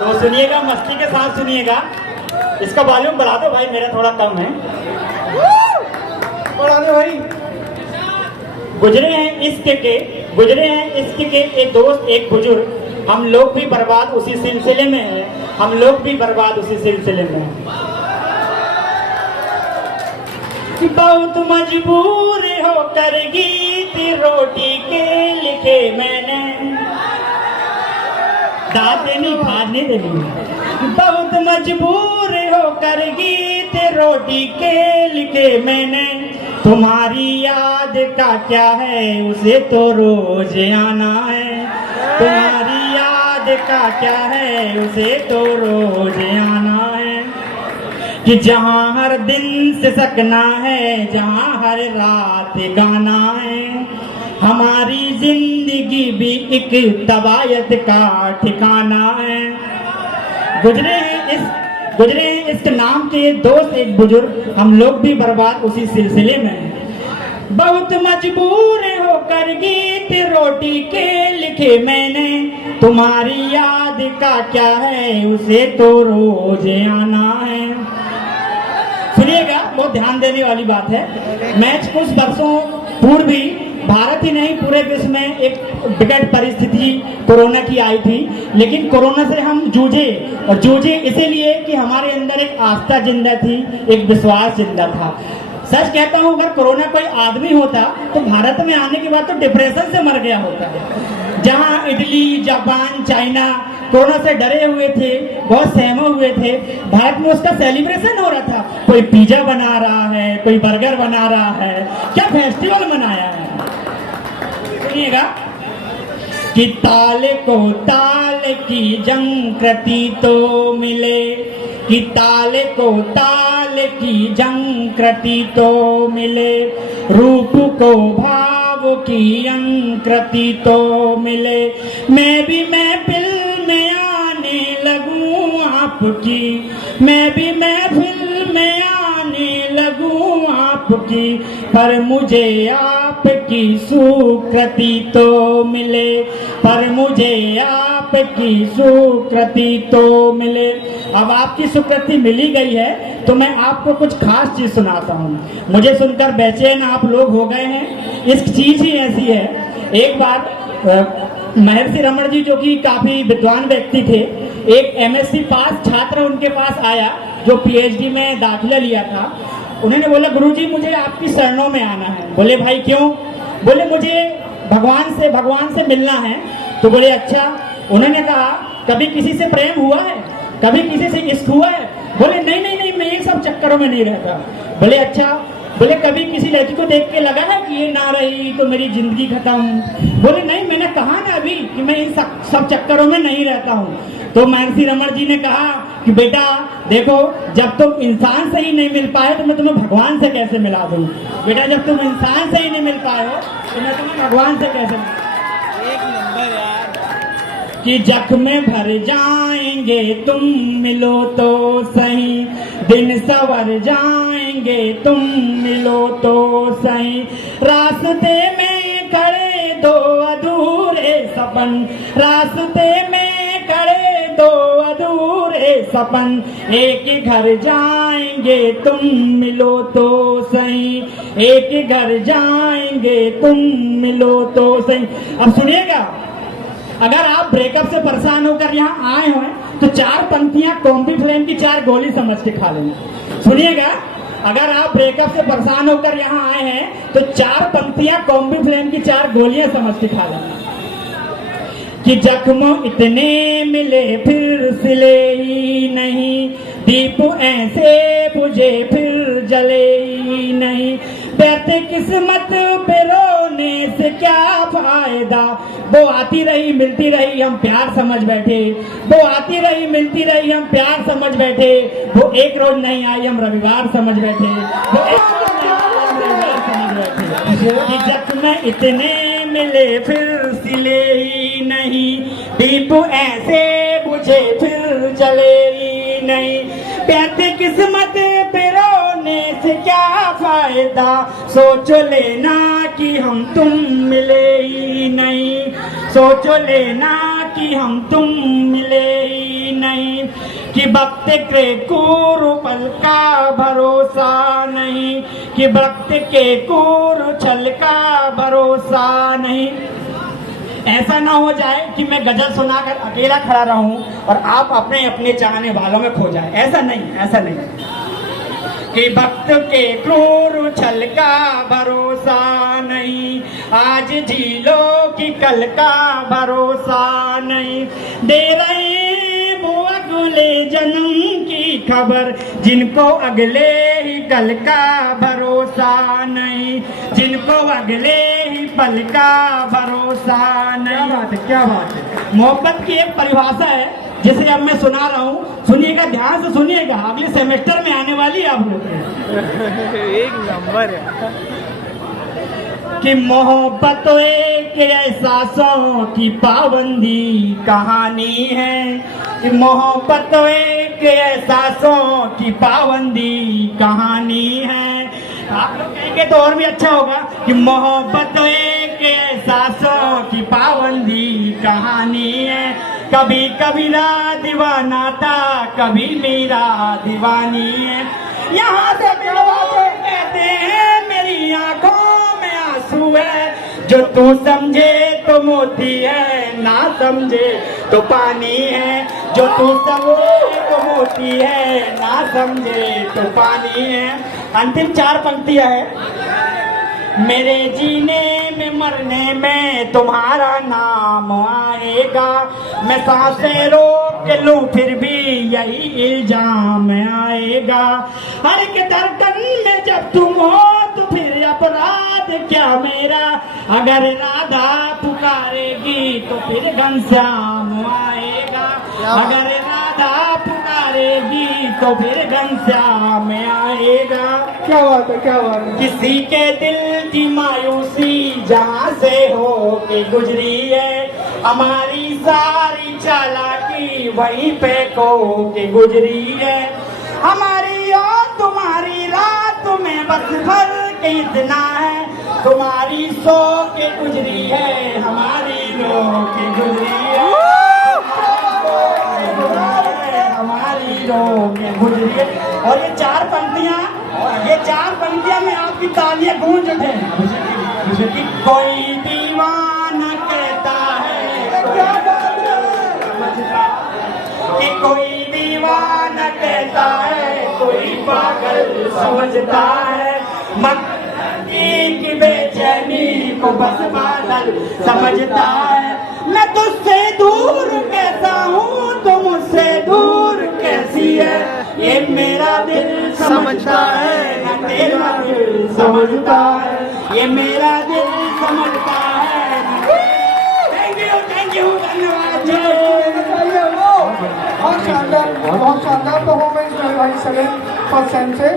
तो सुनिएगा, मस्ती के साथ सुनिएगा। इसका वॉल्यूम बढ़ा दो भाई, मेरा थोड़ा कम है। बढ़ा दो भाई। गुजरे हैं इश्क के एक दोस्त एक बुजुर्ग, हम लोग भी बर्बाद उसी सिलसिले में हैं, हम लोग भी बर्बाद उसी सिलसिले में हैं। बहुत मजबूर होकर गीत रोटी के लिखे मैंने, दाते नहीं फाड़ने देनी। बहुत मजबूर होकर गीत रोटी के लिखे मैंने, तुम्हारी याद का क्या है उसे तो रोज आना है, तुम्हारी याद का क्या है उसे तो रोज आना है। कि जहाँ हर दिन से सकना है, जहाँ हर रात गाना है, हमारी जिंदगी भी एक तवायत का ठिकाना है। गुजरे हैं इस नाम के दोस्त एक बुजुर्ग, हम लोग भी बर्बाद उसी सिलसिले में हैं। बहुत मजबूर होकर गीत रोटी के लिखे मैंने, तुम्हारी याद का क्या है उसे तो रोज आना है। सुनिएगा, बहुत ध्यान देने वाली बात है। मैच कुछ वर्षों पूर्व भी भारत ही नहीं पूरे विश्व में एक विकट परिस्थिति कोरोना की आई थी, लेकिन कोरोना से हम जूझे इसीलिए कि हमारे अंदर एक आस्था जिंदा थी, एक विश्वास जिंदा था। सच कहता हूँ, अगर कोरोना कोई आदमी होता तो भारत में आने के बाद तो डिप्रेशन से मर गया होता। जहाँ इटली, जापान, चाइना कोरोना से डरे हुए थे, बहुत सहमे हुए थे, भारत में उसका सेलिब्रेशन हो रहा था। कोई पिज्जा बना रहा है, कोई बर्गर बना रहा है, क्या फेस्टिवल मनाया है। सुनिएगा कि ताल को ताल की जंकृति तो मिले, कि ताल को ताल की जंकृति तो मिले, रूप को भाव की अंकृति तो मिले। मैं भी महफिल में आने लगूं आपकी, मैं भी महफिल में आने लगूं आपकी, पर मुझे आपकी सुकृति तो मिले, पर मुझे आपकी सुकृति तो मिले। अब आपकी सुकृति मिली गई है तो मैं आपको कुछ खास चीज सुनाता हूँ। मुझे सुनकर बेचैन आप लोग हो गए हैं, इस चीज ही ऐसी है। एक बार महर्षि रमण जी, जो कि काफी विद्वान व्यक्ति थे, एक एमएससी पास छात्र उनके पास आया जो पीएचडी में दाखिला लिया था। उन्होंने बोला, गुरुजी मुझे आपकी शरणों में आना है। बोले भाई क्यों? बोले मुझे भगवान से मिलना है। तो बोले अच्छा। उन्होंने कहा कभी किसी से प्रेम हुआ है, कभी किसी से इश्क हुआ है? बोले नहीं नहीं नहीं, मैं ये सब चक्करों में नहीं रहता। बोले अच्छा। बोले कभी किसी लड़की को देख के लगा है कि ये ना रही तो मेरी जिंदगी खत्म? बोले नहीं, मैंने कहा ना अभी कि मैं इन सब चक्करों में नहीं रहता हूँ। तो महर्षि रमण जी ने कहा कि बेटा देखो, जब तुम इंसान से ही नहीं मिल पाए तो मैं तुम्हें भगवान से कैसे मिला दूँ? बेटा जब तुम इंसान से ही नहीं मिल पाए हो तो मैं तुम्हें भगवान से कैसे मिला? एक नंबर यार। कि जख्म भर जाएंगे तुम मिलो तो सही, दिन सवर जाएंगे तुम मिलो तो सही, रास्ते में खड़े दो अधूरे सपन, रास्ते में खड़े दो अधूरे सपन, एक ही घर जाएंगे तुम मिलो तो सही, एक ही घर जाएंगे तुम मिलो तो सही। अब सुनिएगा, अगर आप ब्रेकअप से परेशान होकर यहाँ आए हो तो 4 पंक्तियां कॉम्बीफ्लेम की 4 गोली समझ के खा लेना। सुनिएगा, अगर आप ब्रेकअप से परेशान होकर यहाँ आए हैं तो 4 पंक्तियां कॉम्बीफ्लेम की 4 गोलियां समझ के खा लेना। कि जख्म इतने मिले फिर सिले ही नहीं, दीप ऐसे बुझे फिर जले ही नहीं, व्यर्थ किस्मत पे रोने से क्या फायदा, वो आती रही मिलती रही हम प्यार समझ बैठे, वो आती रही मिलती रही हम प्यार समझ बैठे, वो एक रोज नहीं आई हम रविवार समझ बैठे, वो एक रोज नहीं आई हम रविवार समझ बैठे। कि जख्म इतने मिले फिर सिले ही नहीं, दीप ऐसे बुझे फिर जले ही नहीं, व्यर्थ किस्मत पे रोने से क्या फायदा, सोच लेना कि हम तुम मिले ही नहीं, सोच लेना कि हम तुम मिले ही नहीं। कि वक्त के कूर पल का भरोसा नहीं, कि वक्त के कूर छल का भरोसा नहीं। ऐसा ना हो जाए कि मैं गजल सुनाकर अकेला खड़ा रहूं और आप अपने अपने चाहने वालों में खो जाए। ऐसा नहीं, ऐसा नहीं। कि वक्त के क्रूर छल का भरोसा नहीं, आज झीलो कि कल का भरोसा नहीं। दे रहे वो अगले जन्म की खबर, जिनको अगले ही कल का भरोसा नहीं, जिनको अगले ही पल का भरोसा नहीं। क्या बात है, क्या बात है। मोहब्बत की एक परिभाषा है जिसे अब मैं सुना रहा हूँ, सुनिएगा, ध्यान से सुनिएगा, अगले सेमेस्टर में आने वाली है आप लोग। एक नंबर है कि मोहब्बत एक एहसासों की पाबंदी कहानी है, कि मोहब्बत एक एहसासों की पाबंदी कहानी है। आप लोग कहेंगे तो और भी अच्छा होगा कि मोहब्बत एक एहसासों की पाबंदी कहानी है। कभी कबीरा दीवाना था, कभी मेरा दीवानी है। यहाँ से कहते हैं मेरी आंखों में आंसू है, जो तू समझे तो मोती है, ना समझे तो पानी है। जो तू समझे तो मोती है, ना समझे तो पानी है। अंतिम 4 पंक्तियां है। मेरे जीने में मरने में तुम्हारा नाम आएगा, मैं सांसें रोक के लूं फिर भी यही इल्जाम आएगा। हर एक धड़कन में जब तुम हो तो फिर अपराध क्या मेरा, अगर राधा पुकारेगी तो फिर घनश्याम आएगा, अगर राधा पुकारेगी तो फिर घनश्याम आएगा। क्या बात है, क्या बात है। किसी के दिल की मायूसी जहाँ से हो के गुजरी है, हमारी सारी चालाकी वहीं पे को के गुजरी है। हमारी और तुम्हारी रात में बस फर्क इतना है, तुम्हारी सो के गुजरी है, हमारी रो के गुजरी है, हमारी रो के गुजरी है। और ये 4 पंक्तियां में आपकी तालियां गूंज उठे। कि कोई दीवाना कहता है, कि कोई दीवाना कहता है, कोई पागल समझता है, मक्की की बेचैनी को बस बादल समझता है। मैं तुझसे दूर कैसा हूँ, तो मुझसे दूर कैसी है, ये मेरा दिल समझता है, न तेरा दिल समझता है, ये मेरा दिल समझता है। थैंक यू, धन्यवाद जी। बहुत शानदार परफॉर्मेंस मेरे भाई 7% से।